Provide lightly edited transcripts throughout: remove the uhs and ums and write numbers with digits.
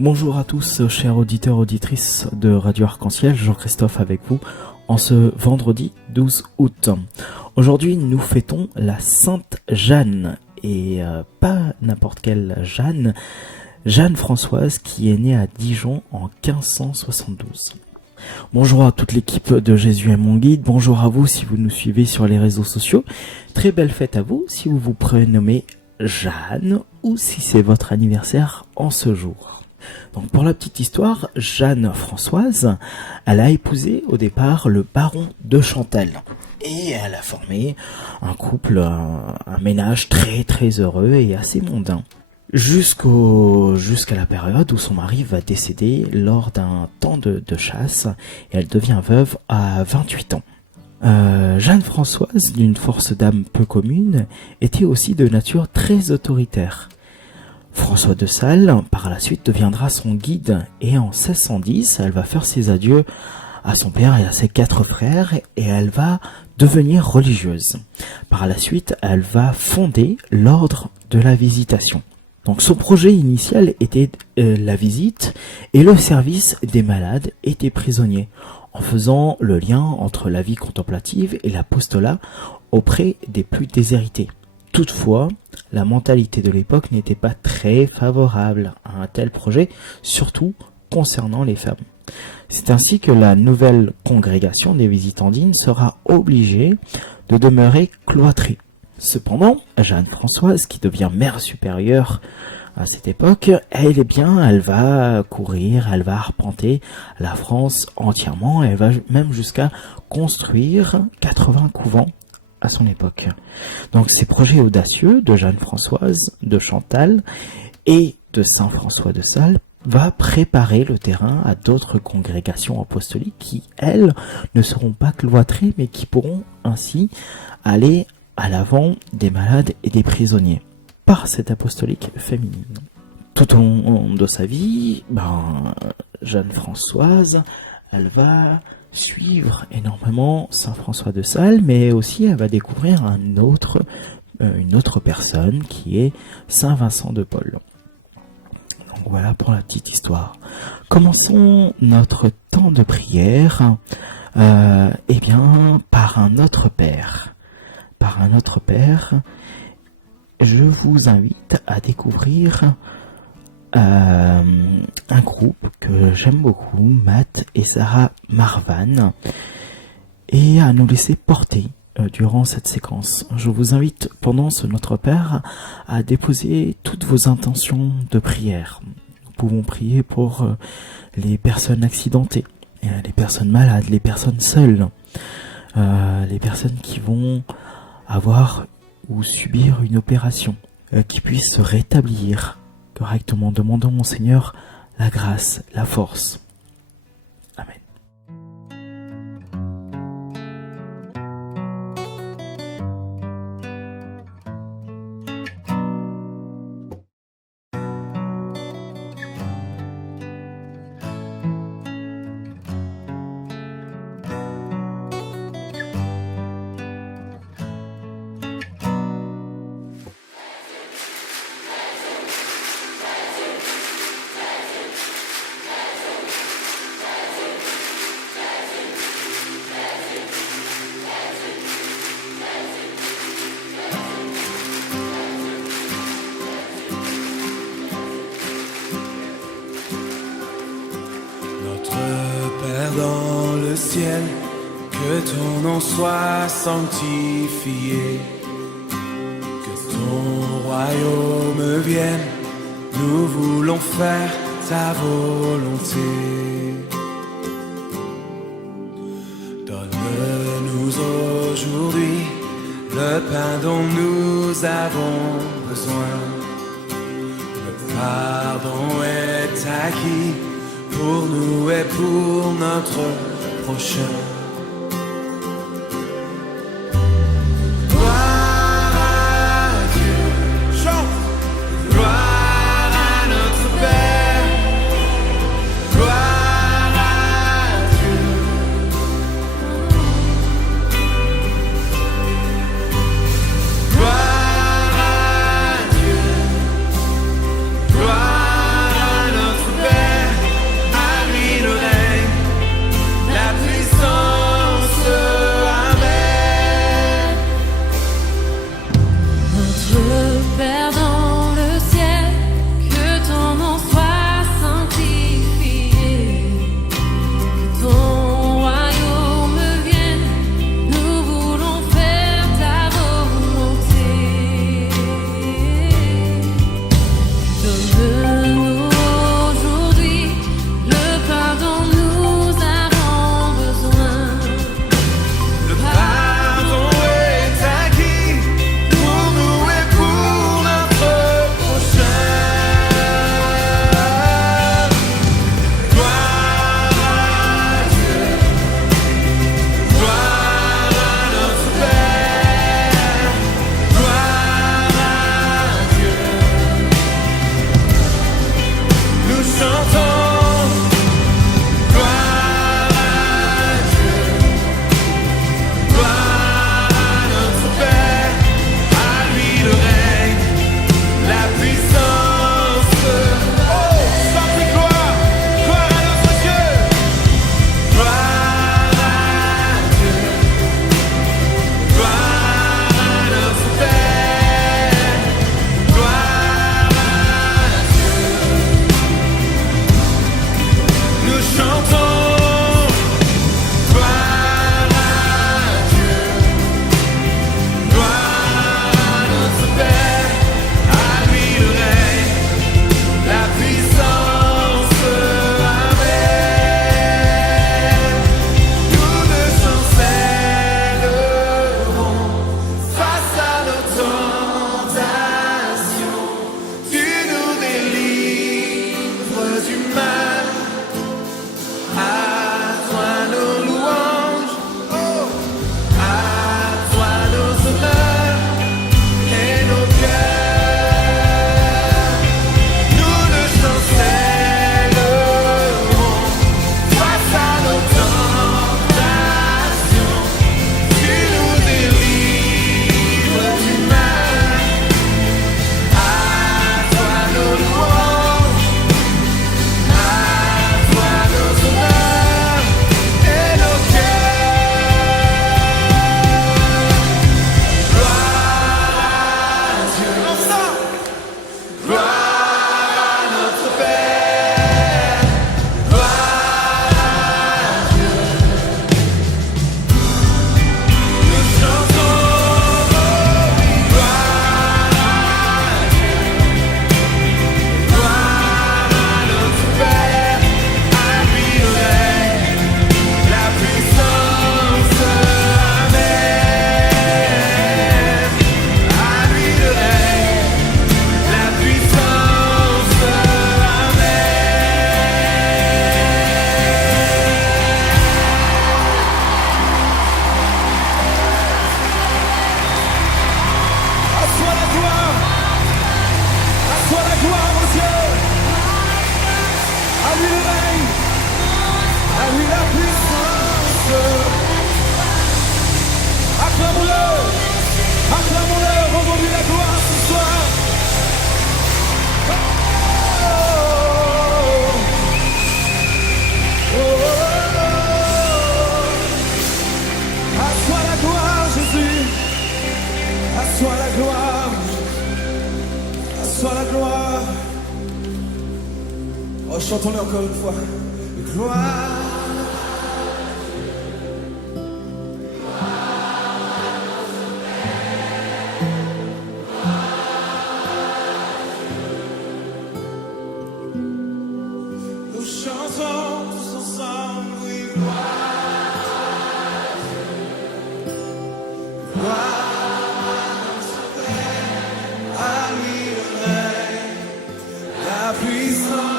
Bonjour à tous, chers auditeurs, auditrices de Radio Arc-en-Ciel, Jean-Christophe avec vous en ce vendredi 12 août. Aujourd'hui, nous fêtons la Sainte Jeanne, et pas n'importe quelle Jeanne, Jeanne Françoise qui est née à Dijon en 1572. Bonjour à toute l'équipe de Jésus est mon guide, bonjour à vous si vous nous suivez sur les réseaux sociaux, très belle fête à vous si vous vous prénommez Jeanne ou si c'est votre anniversaire en ce jour. Donc pour la petite histoire, Jeanne Françoise, elle a épousé au départ le baron de Chantal. Et elle a formé un couple, un ménage très très heureux et assez mondain. Jusqu'à la période où son mari va décéder lors d'un temps de chasse et elle devient veuve à 28 ans. Jeanne Françoise, d'une force d'âme peu commune, était aussi de nature très autoritaire. François de Sales, par la suite, deviendra son guide et en 1610, elle va faire ses adieux à son père et à ses 4 frères et elle va devenir religieuse. Par la suite, elle va fonder l'ordre de la Visitation. Donc son projet initial était la visite et le service des malades et des prisonniers, en faisant le lien entre la vie contemplative et l'apostolat auprès des plus déshérités. Toutefois, la mentalité de l'époque n'était pas très favorable à un tel projet, surtout concernant les femmes. C'est ainsi que la nouvelle congrégation des Visitandines sera obligée de demeurer cloîtrée. Cependant, Jeanne Françoise, qui devient mère supérieure à cette époque, elle va courir, elle va arpenter la France entièrement, elle va même jusqu'à construire 80 couvents à son époque. Donc ces projets audacieux de Jeanne Françoise de Chantal et de Saint François de Sales va préparer le terrain à d'autres congrégations apostoliques qui, elles, ne seront pas cloîtrées mais qui pourront ainsi aller à l'avant des malades et des prisonniers par cette apostolique féminine. Tout au long de sa vie, Jeanne Françoise, elle va suivre énormément Saint François de Sales, mais aussi elle va découvrir une autre personne qui est Saint Vincent de Paul. Donc voilà pour la petite histoire. Commençons notre temps de prière par un autre Père. Par un autre Père, je vous invite à découvrir un groupe que j'aime beaucoup, Matt et Sarah Marvan, et à nous laisser porter durant cette séquence. Je vous invite pendant ce Notre Père à déposer toutes vos intentions de prière. Nous pouvons prier pour les personnes accidentées, les personnes malades, les personnes seules, les personnes qui vont avoir ou subir une opération, qui puissent se rétablir correctement. Demandons au Seigneur la grâce, la force. Amen. le ciel, que ton nom soit sanctifié, que ton royaume vienne, nous voulons faire ta volonté. Donne-nous aujourd'hui le pain dont nous avons besoin. Le pardon est acquis pour nous et pour notre prochain. Gloire à Dieu, chante. Gloire à notre Père. Gloire à Dieu. Gloire à Dieu. Gloire à notre Père. À lui le règne, la puissance. Amen. Notre Père dans le ciel, que ton nom soit sanctifié, que ton royaume vienne, nous voulons faire ta volonté. Donne-nous aujourd'hui le pain dont nous avons besoin. Le pardon est acquis pour nous et pour notre prochain. Gloire à Dieu, gloire à notre Père, gloire à Dieu. Nous chantons, gloire à Dieu. Gloire à notre Père, à lui le règne, la puissance. Oh, chantez gloire, gloire à notre Dieu. Gloire à Dieu, gloire à notre Père, gloire à Dieu. Nous chantons, gloire à Dieu. Gloire à notre Père, à lui le règne, la puissance. Amen. Nous ne chancellerons face à nos tentations. Tu nous délivres du mal. À toi nos louanges, oh, à toi nos honneurs et nos cœurs. Nous ne chancellerons face à nos tentations. Tu nous délivres du mal. À toi nos louanges, à toi nos honneurs et nos cœurs. Gloire à Dieu. Gloire à notre Père. Gloire à Dieu. Nous chantons, gloire à Dieu. Gloire à notre Père, à lui le règne, la puissance. Amen. À lui le règne, la puissance. Amen. À toi la gloire, mon Dieu. À lui le règne, à lui la puissance. Acclamons-le, acclamons-le, rendons-lui la gloire ce soir. Oh, oh, oh, oh. À toi la gloire, Jésus. À toi la gloire. À toi la gloire. Oh, chantons-le encore une fois. Gloire À lui le règne, la puissance.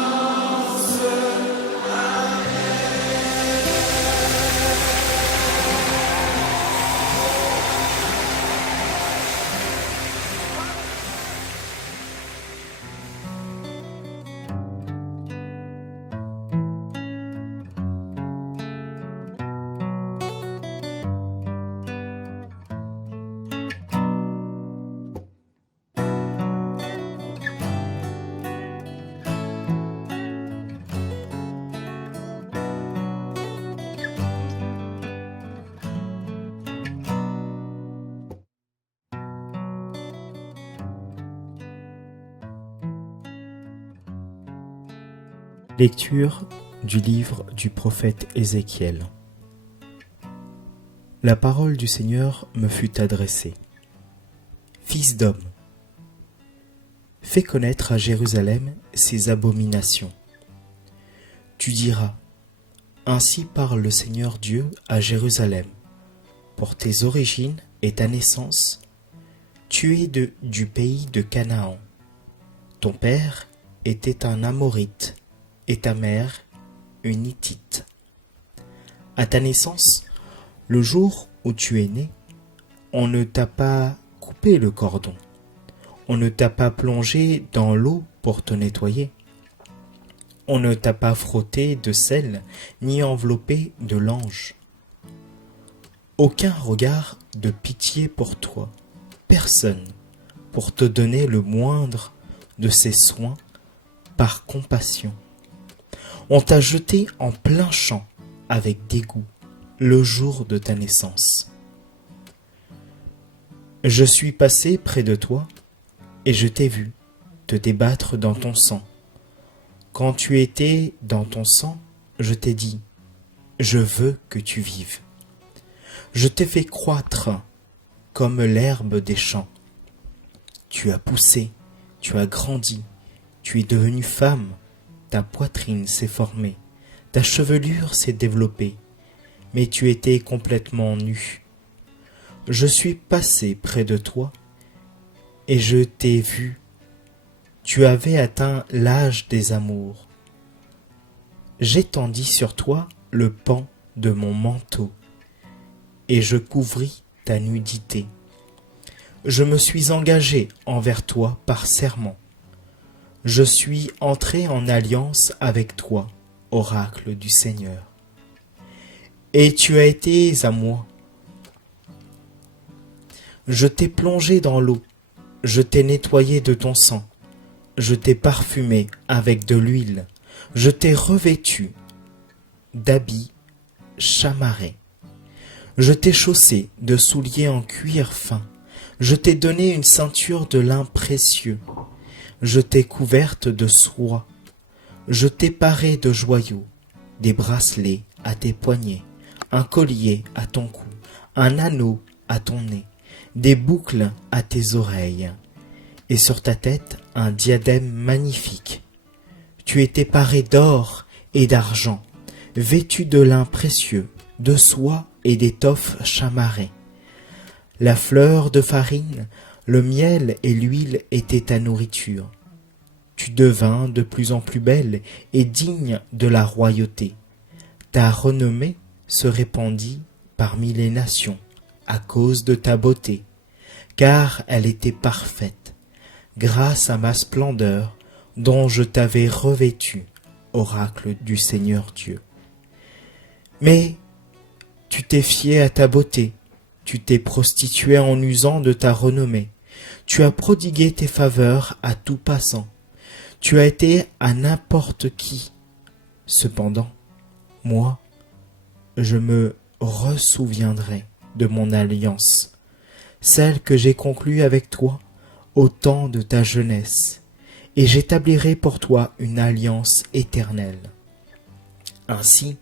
Lecture du livre du prophète Ézéchiel. La parole du Seigneur me fut adressée. Fils d'homme, fais connaître à Jérusalem ses abominations. Tu diras, ainsi parle le Seigneur Dieu à Jérusalem. Pour tes origines et ta naissance, tu es du pays de Canaan. Ton père était un Amorite et ta mère une Hittite. À ta naissance, le jour où tu es né, on ne t'a pas coupé le cordon, on ne t'a pas plongé dans l'eau pour te nettoyer, on ne t'a pas frotté de sel ni enveloppé de lange. Aucun regard de pitié pour toi, personne pour te donner le moindre de ses soins par compassion. On t'a jeté en plein champ avec dégoût le jour de ta naissance. Je suis passé près de toi et je t'ai vu te débattre dans ton sang. Quand tu étais dans ton sang, je t'ai dit, je veux que tu vives. Je t'ai fait croître comme l'herbe des champs. Tu as poussé, tu as grandi, tu es devenue femme. Ta poitrine s'est formée, ta chevelure s'est développée, mais tu étais complètement nu. Je suis passé près de toi et je t'ai vu. Tu avais atteint l'âge des amours. J'étendis sur toi le pan de mon manteau et je couvris ta nudité. Je me suis engagé envers toi par serment. Je suis entré en alliance avec toi, oracle du Seigneur. Et tu as été à moi. Je t'ai plongé dans l'eau, je t'ai nettoyé de ton sang, je t'ai parfumé avec de l'huile, je t'ai revêtu d'habits chamarrés. Je t'ai chaussé de souliers en cuir fin, je t'ai donné une ceinture de lin précieux. Je t'ai couverte de soie, je t'ai parée de joyaux, des bracelets à tes poignets, un collier à ton cou, un anneau à ton nez, des boucles à tes oreilles, et sur ta tête un diadème magnifique. Tu étais paré d'or et d'argent, vêtu de lin précieux, de soie et d'étoffes chamarrées. La fleur de farine, le miel et l'huile étaient ta nourriture. Tu devins de plus en plus belle et digne de la royauté. Ta renommée se répandit parmi les nations à cause de ta beauté, car elle était parfaite, grâce à ma splendeur dont je t'avais revêtu, oracle du Seigneur Dieu. Mais tu t'es fié à ta beauté, tu t'es prostitué en usant de ta renommée, tu as prodigué tes faveurs à tout passant, tu as été à n'importe qui. Cependant, moi, je me ressouviendrai de mon alliance, celle que j'ai conclue avec toi au temps de ta jeunesse, et j'établirai pour toi une alliance éternelle. Ainsi,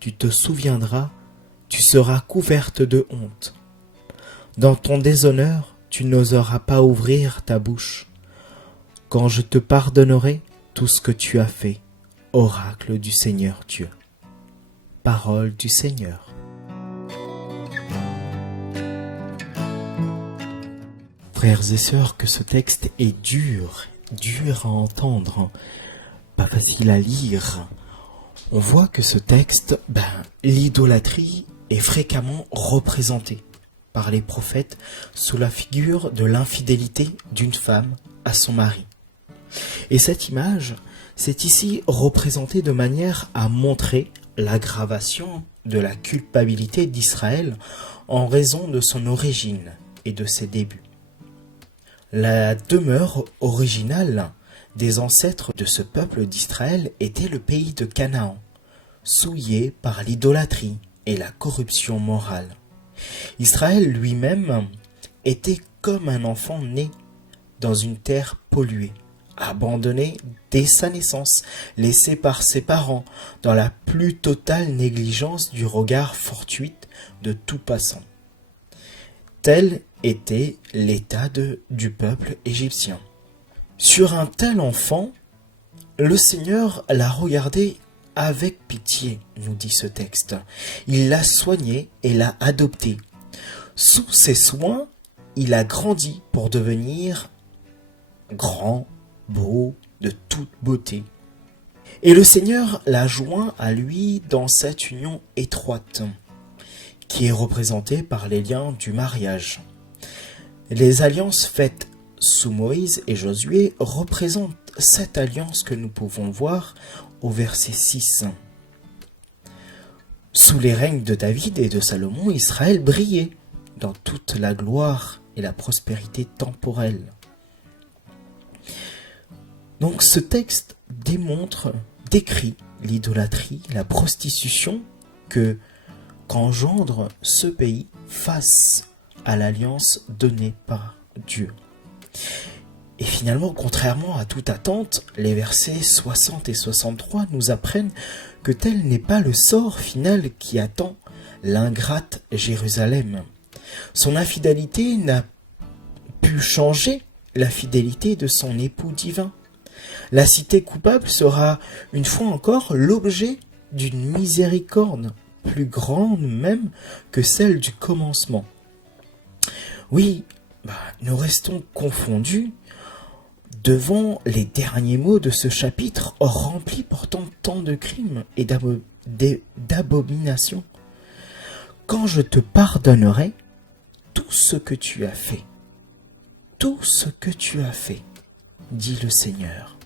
tu te souviendras, tu seras couverte de honte. Dans ton déshonneur, tu n'oseras pas ouvrir ta bouche, quand je te pardonnerai tout ce que tu as fait, oracle du Seigneur Dieu. Parole du Seigneur. Frères et sœurs, que ce texte est dur à entendre, pas facile à lire. On voit que ce texte, l'idolâtrie est fréquemment représentée par les prophètes sous la figure de l'infidélité d'une femme à son mari. Et cette image, c'est ici représenté de manière à montrer l'aggravation de la culpabilité d'Israël en raison de son origine et de ses débuts. La demeure originale des ancêtres de ce peuple d'Israël était le pays de Canaan, souillé par l'idolâtrie et la corruption morale. Israël lui-même était comme un enfant né dans une terre polluée, abandonné dès sa naissance, laissé par ses parents dans la plus totale négligence du regard fortuit de tout passant. Tel était l'état du peuple égyptien. Sur un tel enfant, le Seigneur l'a regardé avec pitié, nous dit ce texte. Il l'a soigné et l'a adopté. Sous ses soins, il a grandi pour devenir grand, beau, de toute beauté. Et le Seigneur l'a joint à lui dans cette union étroite, qui est représentée par les liens du mariage. Les alliances faites sous Moïse et Josué représentent cette alliance que nous pouvons voir au verset 6. Sous les règnes de David et de Salomon, Israël brillait dans toute la gloire et la prospérité temporelle. Donc ce texte décrit l'idolâtrie, la prostitution qu'engendre ce pays face à l'alliance donnée par Dieu. Et finalement, contrairement à toute attente, les versets 60 et 63 nous apprennent que tel n'est pas le sort final qui attend l'ingrate Jérusalem. Son infidélité n'a pu changer la fidélité de son époux divin. La cité coupable sera une fois encore l'objet d'une miséricorde plus grande même que celle du commencement. Oui, nous restons confondus devant les derniers mots de ce chapitre rempli pourtant tant de crimes et d'abominations. Quand je te pardonnerai tout ce que tu as fait, dit le Seigneur.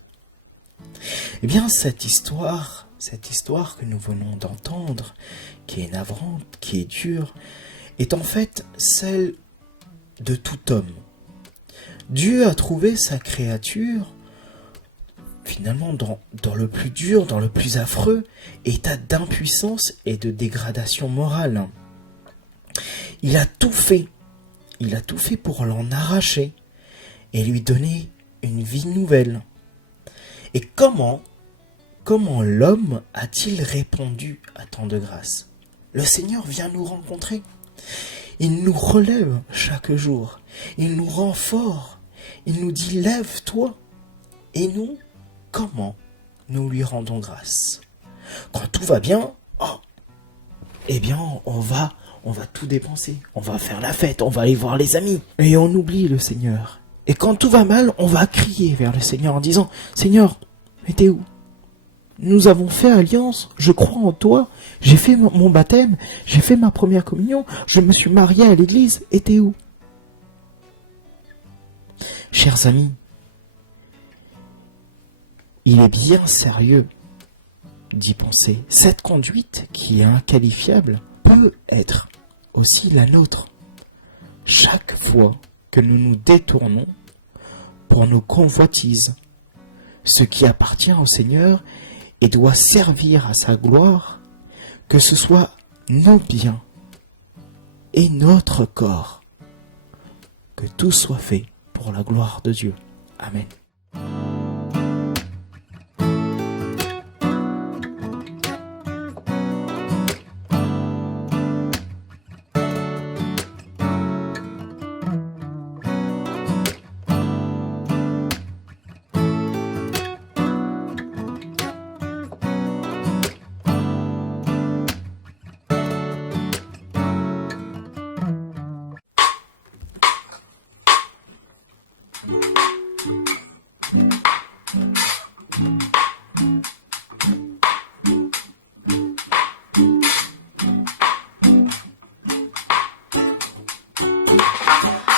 Eh bien, cette histoire que nous venons d'entendre, qui est navrante, qui est dure, est en fait celle de tout homme. Dieu a trouvé sa créature, finalement, dans le plus dur, dans le plus affreux état d'impuissance et de dégradation morale. Il a tout fait pour l'en arracher et lui donner une vie nouvelle. Et comment l'homme a-t-il répondu à tant de grâce? Le Seigneur vient nous rencontrer. Il nous relève chaque jour. Il nous rend forts. Il nous dit « Lève-toi ». Et nous, comment nous lui rendons grâce? Quand tout va bien, on va tout dépenser. On va faire la fête, on va aller voir les amis. Et on oublie le Seigneur. Et quand tout va mal, on va crier vers le Seigneur en disant « Seigneur, mais t'es où? Nous avons fait alliance, je crois en toi, j'ai fait mon baptême, j'ai fait ma première communion, je me suis marié à l'église, et t'es où ?» Chers amis, il est bien sérieux d'y penser. Cette conduite, qui est inqualifiable, peut être aussi la nôtre. Chaque fois que nous nous détournons pour nos convoitises, ce qui appartient au Seigneur et doit servir à sa gloire, que ce soit nos biens et notre corps, que tout soit fait pour la gloire de Dieu. Amen.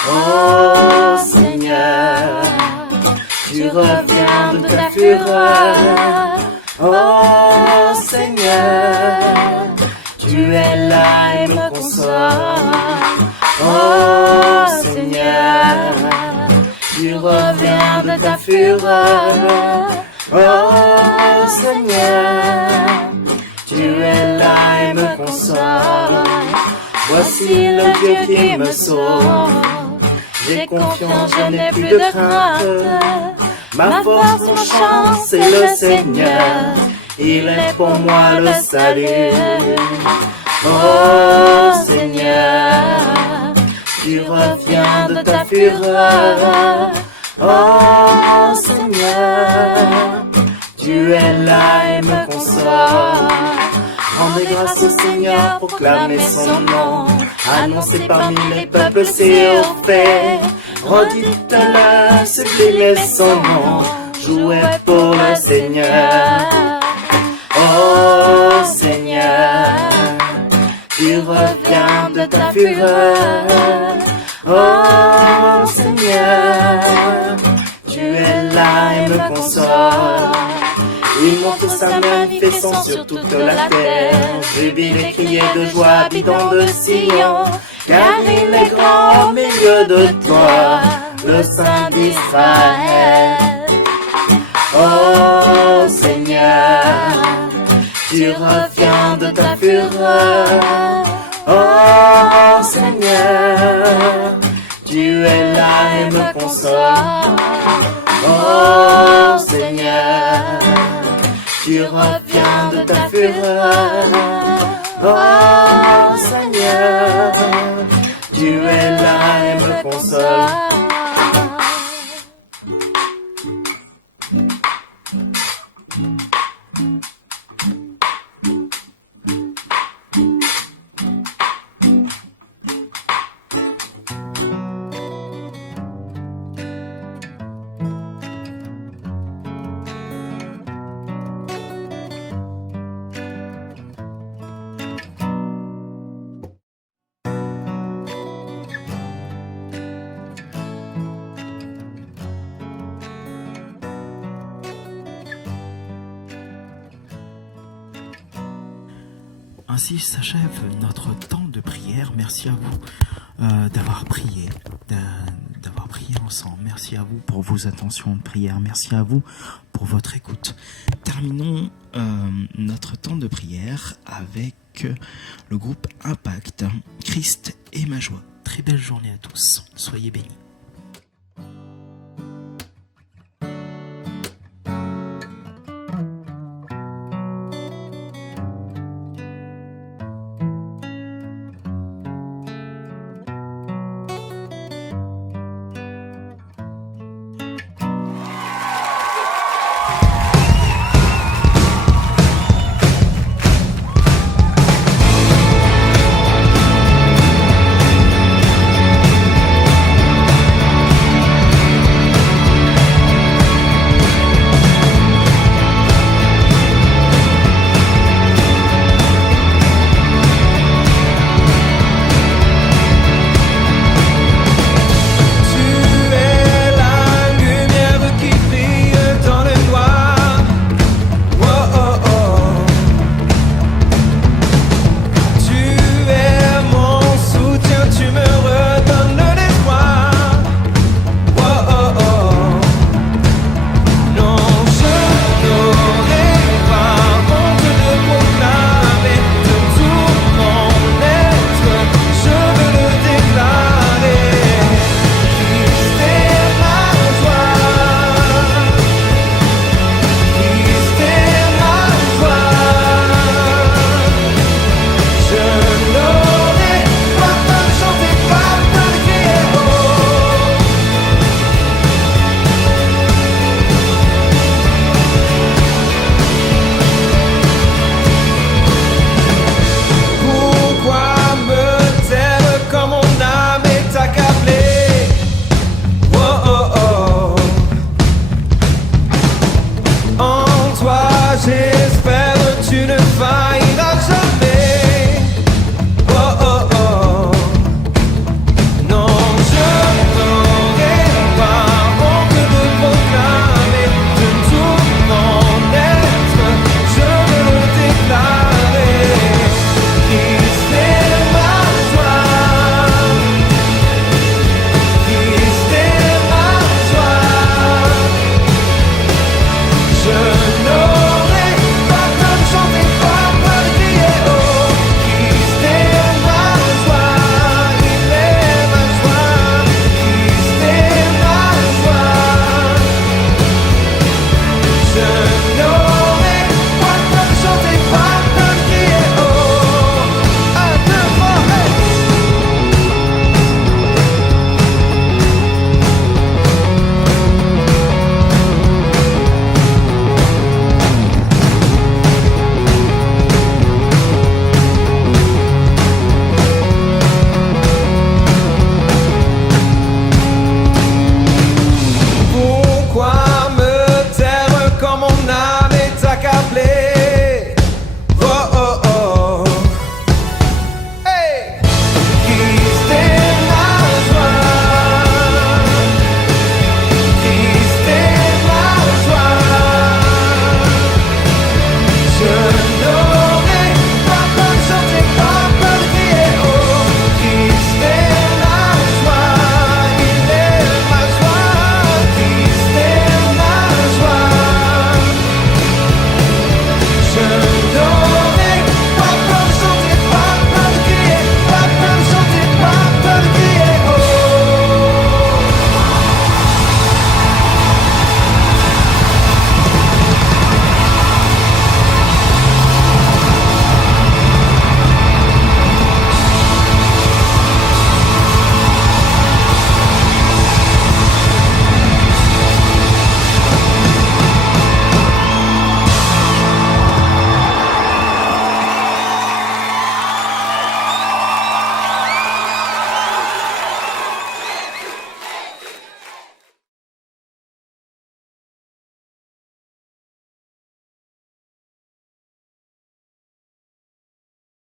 Oh Seigneur, tu reviens de ta fureur. Oh Seigneur, tu es là et me consoles. Oh Seigneur, tu reviens de ta fureur. Oh Seigneur, tu es là et me consoles. Voici le Dieu qui me sauve. J'ai confiance, je n'ai plus de crainte. Ma force, mon chant, c'est le Seigneur. Il est pour moi le salut. Oh Seigneur, tu reviens de ta fureur. Oh Seigneur, tu es là et me consoles. Rendez grâce au Seigneur, proclamez son nom. Annoncez parmi les peuples ses hauts faits. Redites-le, sublimez son nom. Jouez pour le Seigneur. Oh Seigneur, tu reviens de ta fureur. Oh Seigneur, tu es là et me consoles. Il montre sa manifestation sur toute la terre. Jubile et crier de joie, habitant de Sion. Car il est grand au milieu de toi, le Saint d'Israël. Oh Seigneur, tu reviens de ta fureur. Oh Seigneur, tu es là et me consoles. Oh Seigneur, tu reviens de ta fureur. Oh Seigneur, tu es là et me consoles. Ainsi s'achève notre temps de prière. Merci à vous d'avoir prié ensemble. Merci à vous pour vos attentions de prière. Merci à vous pour votre écoute. Terminons notre temps de prière avec le groupe Impact, Christ est ma joie. Très belle journée à tous. Soyez bénis.